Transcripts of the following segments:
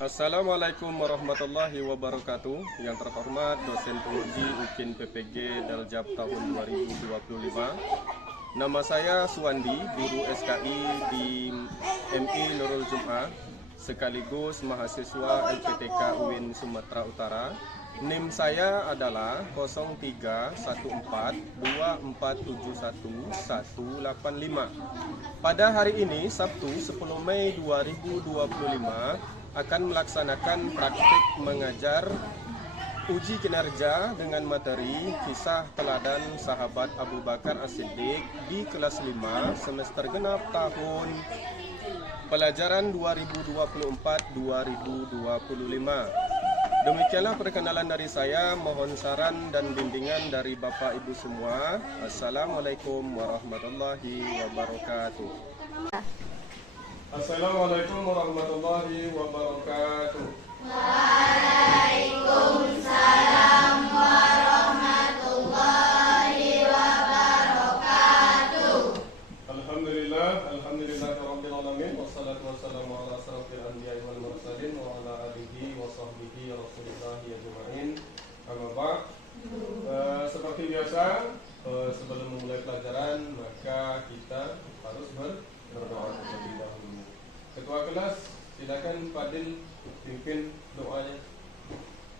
Assalamualaikum warahmatullahi wabarakatuh. Yang terhormat dosen penguji UKIN PPG Daljab tahun 2025. Nama saya Suwandi, guru SKI di MI Nurul Jum'ah, sekaligus mahasiswa LPTK UIN Sumatera Utara. NIM saya adalah 031424718185. Pada hari ini, Sabtu 10 Mei 2025, akan melaksanakan praktik mengajar uji kinerja dengan materi kisah teladan sahabat Abu Bakar As-Siddiq di kelas 5 semester genap tahun pelajaran 2024-2025. Demikianlah perkenalan dari saya. Mohon saran dan bimbingan dari Bapak Ibu semua. Assalamualaikum warahmatullahi wabarakatuh. Assalamualaikum warahmatullahi wabarakatuh. Waalaikumsalam warahmatullahi wabarakatuh. Alhamdulillah rabbil alamin, wassalatu wassalamu ala asrofil anbiya'i wal mursalin wa ala alihi wa sahbihi rasulillahi ajma'in. Amma ba'd. Seperti biasa, sebelum memulai pelajaran maka kita harus berdoa terlebih dahulu. Ketua kelas, silakan Fadil pimpin doanya.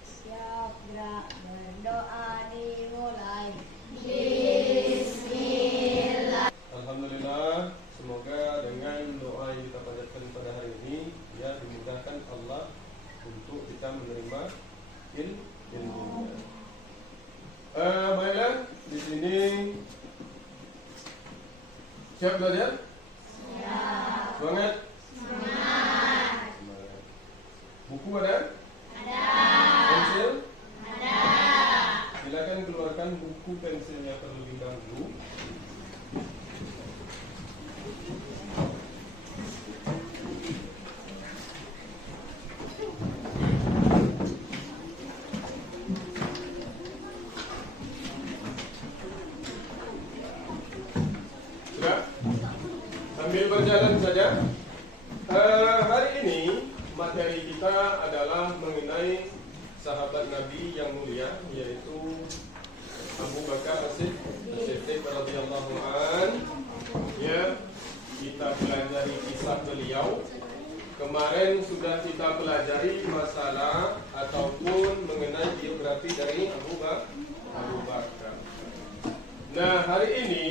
Siap, gerak, berdoa dimulai. Bismillah. Alhamdulillah, semoga dengan doa yang kita panjatkan pada hari ini, ya, dimudahkan Allah untuk kita menerima ilmu. Baiklah, di sini siap belajar? Siap. Semangat? Semangat. Buku ada? Ada. Pensil? Ada. Silakan keluarkan buku pensilnya terlebih dahulu. Sambil berjalan saja. Hari ini materi kita adalah mengenai sahabat Nabi yang mulia, yaitu Abu Bakar As-Siddiq radhiyallahu an. Ya, kita pelajari kisah beliau. Kemarin sudah kita pelajari masalah ataupun mengenai biografi dari Abu Bakar. Nah, hari ini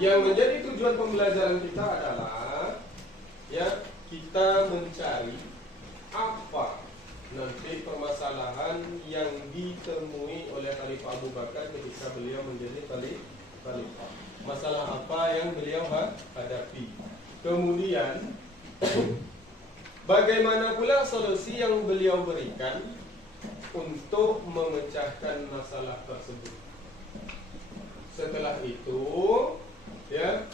yang menjadi tujuan pembelajaran kita adalah, ya, kita mencari apa nanti permasalahan yang ditemui oleh Khalifah Abu Bakar ketika beliau menjadi khalifah. Masalah apa yang beliau hadapi. Kemudian bagaimana pula solusi yang beliau berikan untuk memecahkan masalah tersebut. Setelah itu, ya,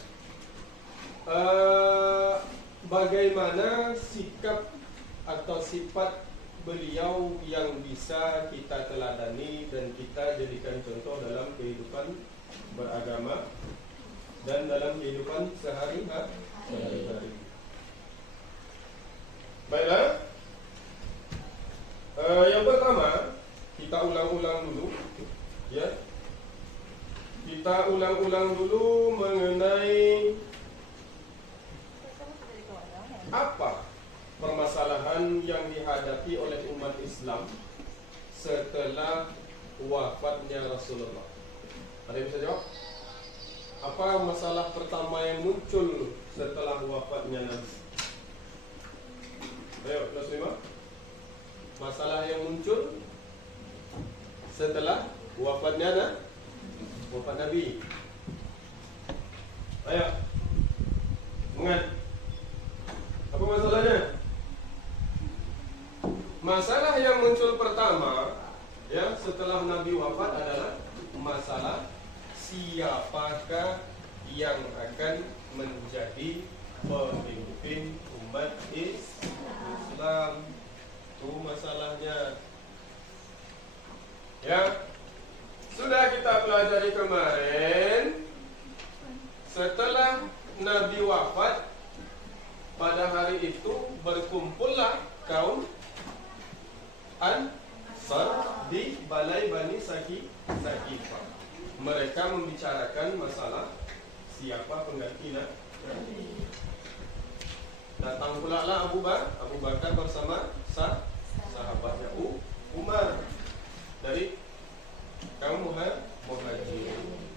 bagaimana sikap atau sifat beliau yang bisa kita teladani dan kita jadikan contoh dalam kehidupan beragama dan dalam kehidupan sehari-hari. Baiklah, yang pertama kita ulang-ulang dulu, ya. Kita ulang-ulang dulu mengenai apa permasalahan yang dihadapi oleh umat Islam setelah wafatnya Rasulullah. Ada yang bisa jawab? Apa masalah pertama yang muncul setelah wafatnya Nabi? Ayo, kelas 5. Masalah yang muncul setelah wafatnya Nabi. Ayo, ingat. Apa masalahnya? Masalah yang muncul pertama, ya, setelah Nabi wafat adalah masalah siapakah yang akan menjadi pemimpin umat Islam. Itu masalahnya. Ya, sudah kita pelajari kemarin. Setelah Nabi wafat, pada hari itu berkumpullah kaum Ansar di Balai Bani Sakifah. Mereka membicarakan masalah siapa pengganti Nabi. Datang pula lah Abu Bakar bersama sahabatnya Umar dari kaum Muhajirin.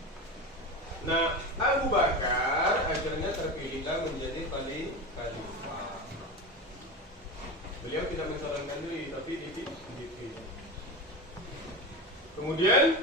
Nah, Abu Bakar akhirnya terpilihlah menjadi khalifah. Beliau tidak mencalonkan diri, tapi dipilih. Kemudian,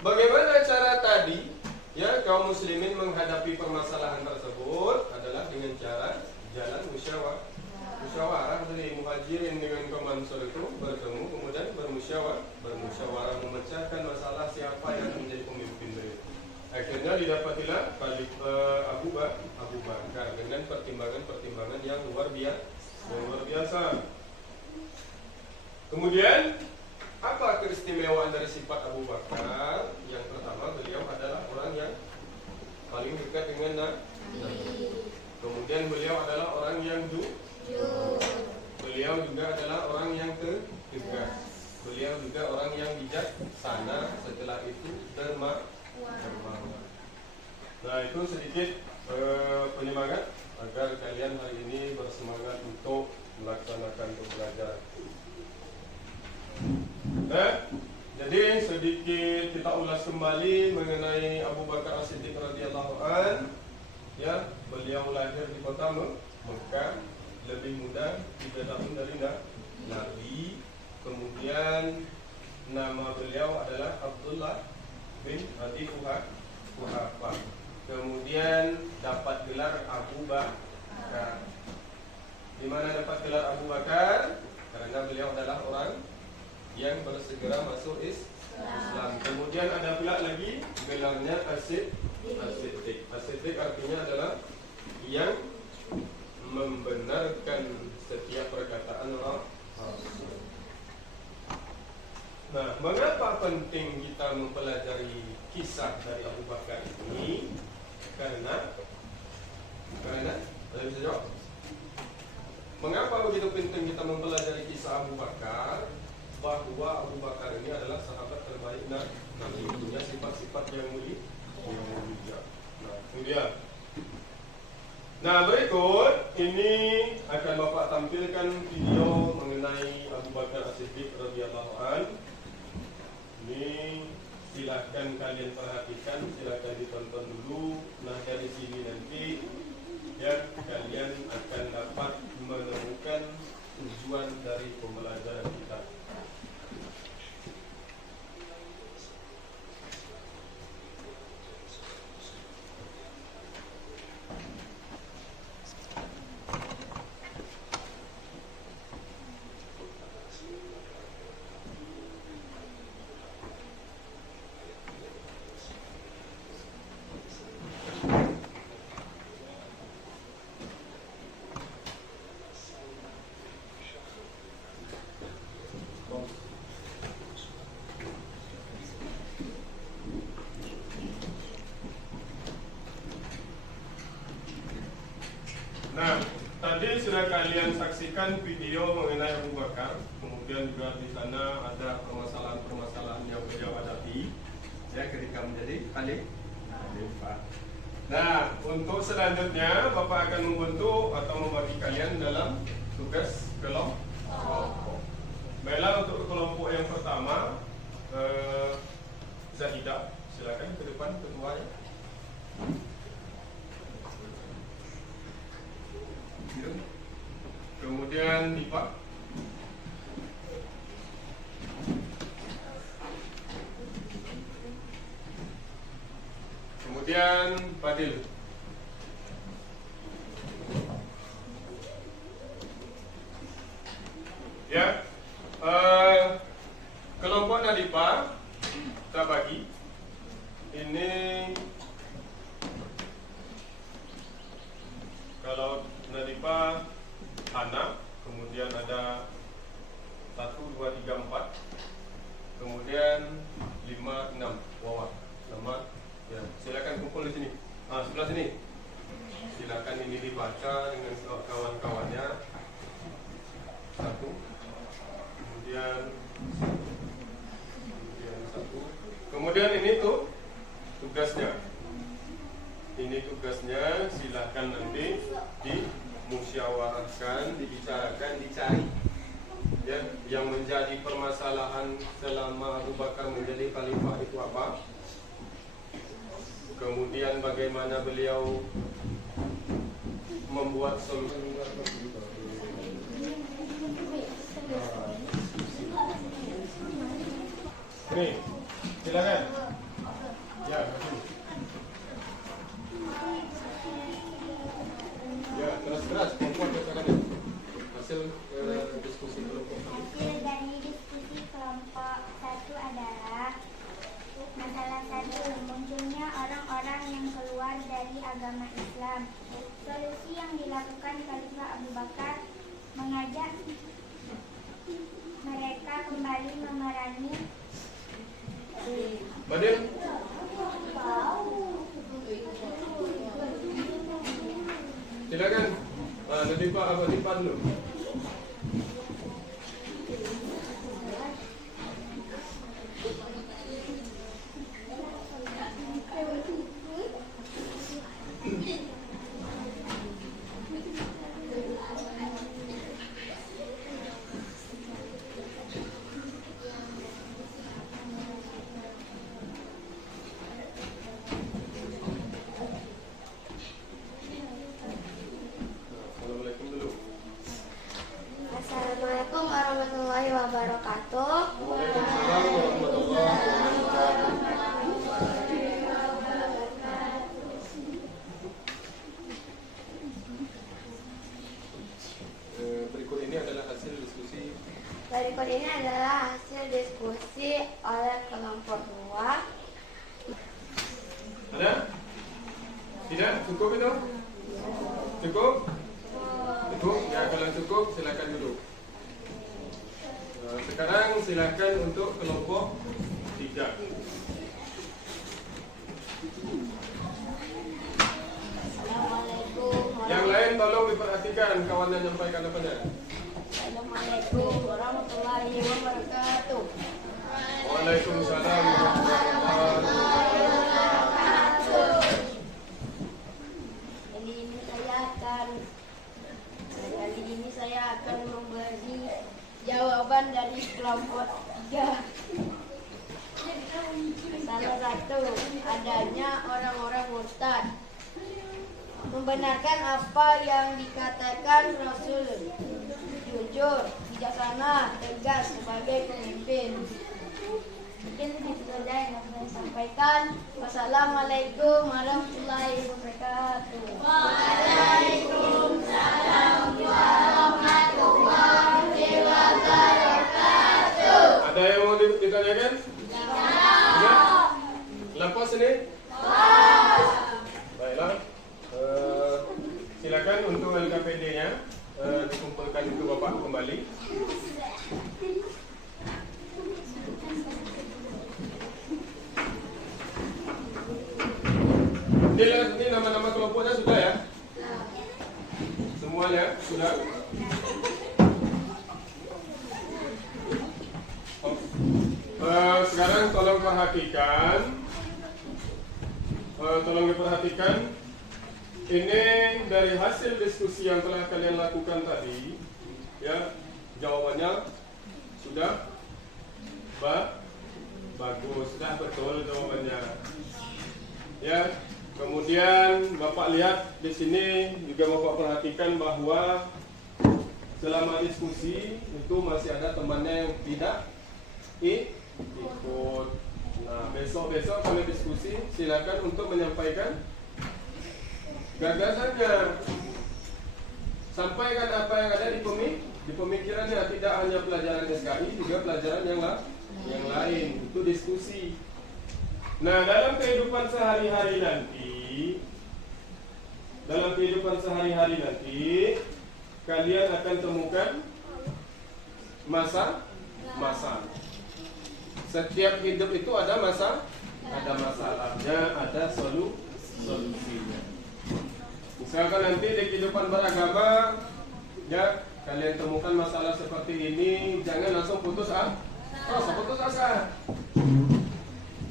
bagaimana cara tadi ya kaum muslimin menghadapi permasalahan tersebut adalah dengan cara jalan musyawarah dari Muhajirin dengan kaum Ansar itu bertemu, kemudian bermusyawarah memecahkan masalah siapa yang menjadi pemimpin mereka. Akhirnya didapatilah Abu Bakar dengan pertimbangan yang luar biasa. Kemudian apa keistimewaan dari sifat Abu Bakar? Yang pertama, beliau adalah orang yang paling dekat dengan Nabi. Kemudian beliau adalah orang yang beliau juga adalah orang yang tegas. Beliau juga orang yang bijaksana. Setelah itu dermawan. Nah, itu sedikit penyemangat agar kalian hari ini bersemangat untuk melaksanakan pembelajaran. Jadi sedikit kita ulas kembali mengenai Abu Bakar As-Siddiq radhiyallahu an. Ya, beliau lahir di kota Mekah, lebih muda 3 tahun dari Nabi. Kemudian nama beliau adalah Abdullah bin Abi Quhafah. Kemudian dapat gelar Abu Bakar. Di mana dapat gelar Abu Bakar? Karena beliau adalah orang yang bersegera masuk Islam. Kemudian ada pula lagi gelarnya As-Siddiq. As-Siddiq artinya adalah yang membenarkan setiap perkataan Rasul. Nah, mengapa penting kita mempelajari kisah dari Abu Bakar ini? Karena ada bisa jawab? Mengapa begitu penting kita mempelajari kisah Abu Bakar? Bahwa Abu Bakar ini adalah sahabat terbaik Nabi, punya sifat-sifat yang mulia. Nah, kemudian, berikut ini akan Bapak tampilkan video mengenai Abu Bakar As-Siddiq radhiyallahu an. Ini silahkan kalian perhatikan, silahkan ditonton dulu. Nah, dari sini nanti ya kalian akan dapat menemukan tujuan dari pembelajaran kita. Nah, tadi sudah kalian saksikan video mengenai Abu Bakar. Kemudian juga di sana ada permasalahan-permasalahan yang beliau hadapi ya ketika menjadi khalifah. Nah, untuk selanjutnya Bapak akan membentuk atau membagi kalian dalam tugas kelompok. Baiklah, untuk kelompok yang pertama, Zahidah, silakan ke depan ketuanya. Kemudian Dipa. Kemudian Fadil. Ya, kelompok Nadipa kita bagi. Ini kalau Nadipa Hana, kemudian ada 1, 2, 3, 4, kemudian 5, 6 Wawan. Nama ya, silakan kumpul di sini. Sebelah sini. dimusyawarahkan, dibicarakan, dicari. Ya, yang menjadi permasalahan selama Abu Bakar menjadi khalifah itu apa? Kemudian bagaimana beliau membuat solusi. Ini, silakan. Ya, ya, keras-keras, kompak silakan. Hasil diskusi kelompok. Hasil dari diskusi kelompok 1 adalah masalah 1, munculnya orang-orang yang keluar dari agama Islam. Solusi yang dilakukan Khalifah Abu Bakar mengajak mereka kembali memerangi Badil, silakan. Nanti Pak apa timpan dulu. Assalamualaikum dulu. Assalamualaikum warahmatullahi wabarakatuh. Waalaikumsalam warahmatullahi wabarakatuh. Berikut ini adalah hasil diskusi. Berikut ini adalah hasil diskusi oleh kelompok 2. Ada? Tidak? Cukup itu? Cukup? Cukup? Ya, kalau cukup silakan duduk. Sekarang silakan untuk kelompok 3. Assalamualaikum. Yang lain tolong diperhatikan kawan yang menyampaikan apanya. Assalamualaikum warahmatullahi wabarakatuh. Waalaikumsalam warahmatullahi wabarakatuh. Kali ini saya akan memberi jawaban dari kelompok 3. Salah satu, adanya orang-orang murtad. Membenarkan apa yang dikatakan Rasul, jujur, bijaksana, tegas sebagai pemimpin. Mungkin itu saja yang saya sampaikan. Wassalamualaikum warahmatullahi wabarakatuh. Waalaikumsalam warahmatullahi wabarakatuh. Ada yang mau ditanyakan? Ya. Lepas ini? Baiklah. Silakan untuk LKPD-nya dikumpulkan itu Bapak kembali. Ini nama-nama kelompoknya sudah ya? Semuanya sudah? Sekarang tolong perhatikan. Tolong diperhatikan. Ini dari hasil diskusi yang telah kalian lakukan tadi, ya, jawabannya sudah bagus, sudah betul jawabannya. Ya, kemudian Bapak lihat di sini juga Bapak perhatikan bahwa selama diskusi itu masih ada temannya yang tidak ikut. Nah, besok-besok kalau diskusi silakan untuk menyampaikan gagasannya. Sampaikan apa yang ada di pemikirannya, tidak hanya pelajaran SKI, juga pelajaran yang lain. Itu diskusi. Nah, dalam kehidupan sehari-hari nanti, kalian akan temukan masa. Setiap hidup itu ada masalahnya, ada solusinya. Misalkan nanti di kehidupan beragama, ya, kalian temukan masalah seperti ini, jangan langsung putus asa.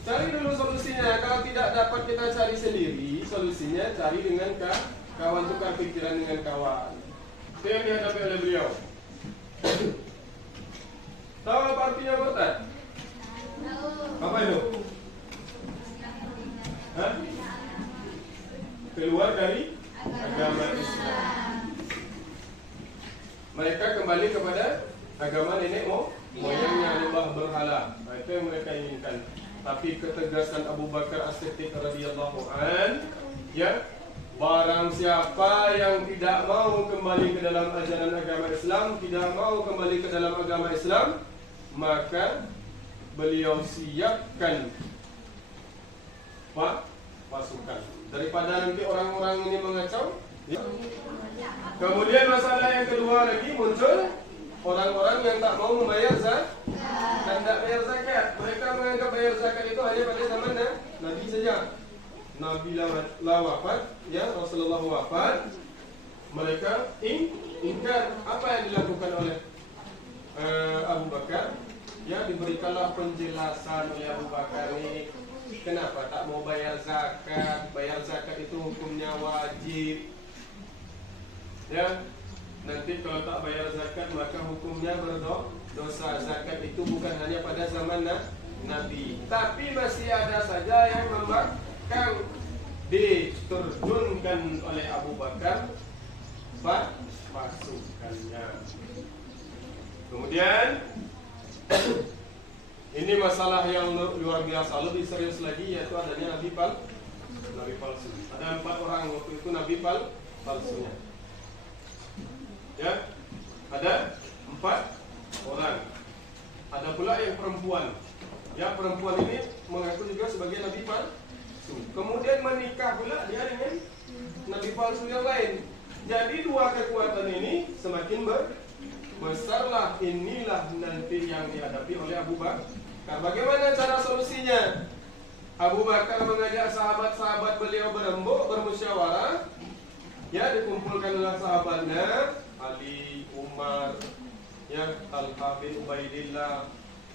Cari dulu solusinya. Kalau tidak dapat kita cari sendiri solusinya, cari dengan kawan, tukar pikiran dengan kawan. Itu yang dihadapi oleh beliau. Tahu apa artinya murtad? Apa itu? Hah? Keluar dari agama Islam. Mereka kembali kepada agama nenek moyangnya Allah berhala. Nah, itu yang mereka inginkan. Tapi ketegasan Abu Bakar As-Siddiq radhiyallahu an, ya, barang siapa yang tidak mau kembali ke dalam ajaran agama Islam, tidak mau kembali ke dalam agama Islam, maka beliau siapkan pasukan daripada nanti orang-orang ini mengacau. Ya. Kemudian masalah yang kedua lagi muncul orang-orang yang tak mau membayar zakat dan tak bayar zakat. Mereka menganggap bayar zakat itu hanya pada zaman Nabi saja. Nabi wafat, ya, Rasulullah wafat. Mereka ingkar. Apa yang dilakukan oleh Abu Bakar? Ya, diberikanlah penjelasan oleh Abu Bakar ini kenapa tak mau bayar zakat. Bayar zakat itu hukumnya wajib. Ya, nanti kalau tak bayar zakat maka hukumnya berdosa. Zakat itu bukan hanya pada zaman Nabi, tapi masih ada saja yang membangkang. Diterjunkan oleh Abu Bakar pasukannya. Kemudian ini masalah yang luar biasa, lebih serius lagi, yaitu adanya nabi palsu. Ada 4 orang waktu itu nabi palsunya. Ya, ada 4 orang. Ada pula yang perempuan. Ya, perempuan ini mengaku juga sebagai nabi palsu. Kemudian menikah pula dia dengan nabi palsu yang lain. Jadi 2 kekuatan ini semakin besarlah. Inilah nanti yang dihadapi oleh Abu Bakar. Bagaimana cara solusinya? Abu Bakar mengajak sahabat-sahabat beliau berembuk, bermusyawarah. Ya, dikumpulkanlah sahabatnya, Ali, Umar, ya, Talha bin Ubaidillah,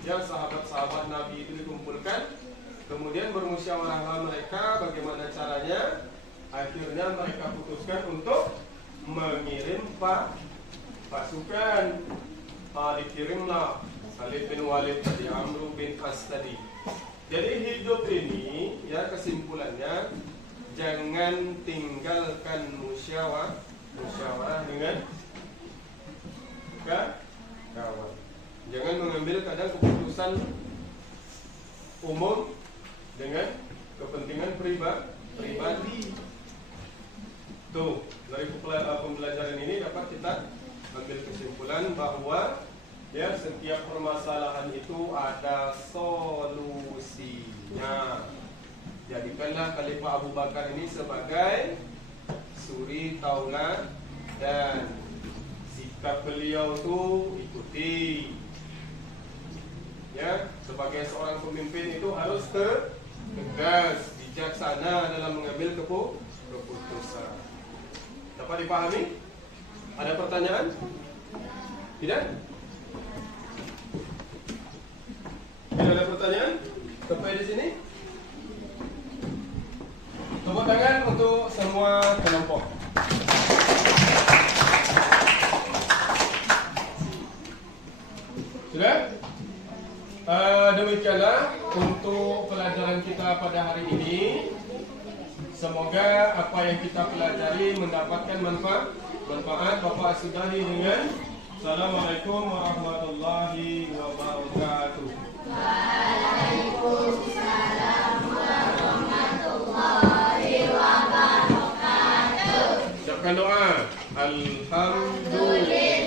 ya, sahabat-sahabat Nabi itu dikumpulkan. Kemudian bermusyawarahlah mereka bagaimana caranya. Akhirnya mereka putuskan untuk mengirim pasukan. Dikirimlah Khalid bin Walid tadi, Amr bin As tadi. Jadi hidup ini, ya, kesimpulannya, jangan tinggalkan musyawarah dengan kawan. Jangan mengambil kadang keputusan umum dengan kepentingan pribadi. Tuh, dari pembelajaran ini dapat kita ambil kesimpulan bahwa, ya, setiap permasalahan itu ada solusinya. Jadikanlah Khalifah Abu Bakar ini sebagai suri tauladan, dan sikap beliau itu ikuti. Ya, sebagai seorang pemimpin itu harus tegas, bijaksana dalam mengambil keputusan. Dapat dipahami? Ada pertanyaan? Tidak? Tidak ada pertanyaan? Sampai di sini? Tepuk tangan untuk semua kelompok. Sudah? Demikianlah untuk pelajaran kita pada hari ini. Semoga apa yang kita pelajari mendapatkan manfaat. Bapak sudahi dengan Assalamualaikum warahmatullahi wabarakatuh. Waalaikumsalam warahmatullahi wabarakatuh. Ucapkan doa. Alhamdulillah.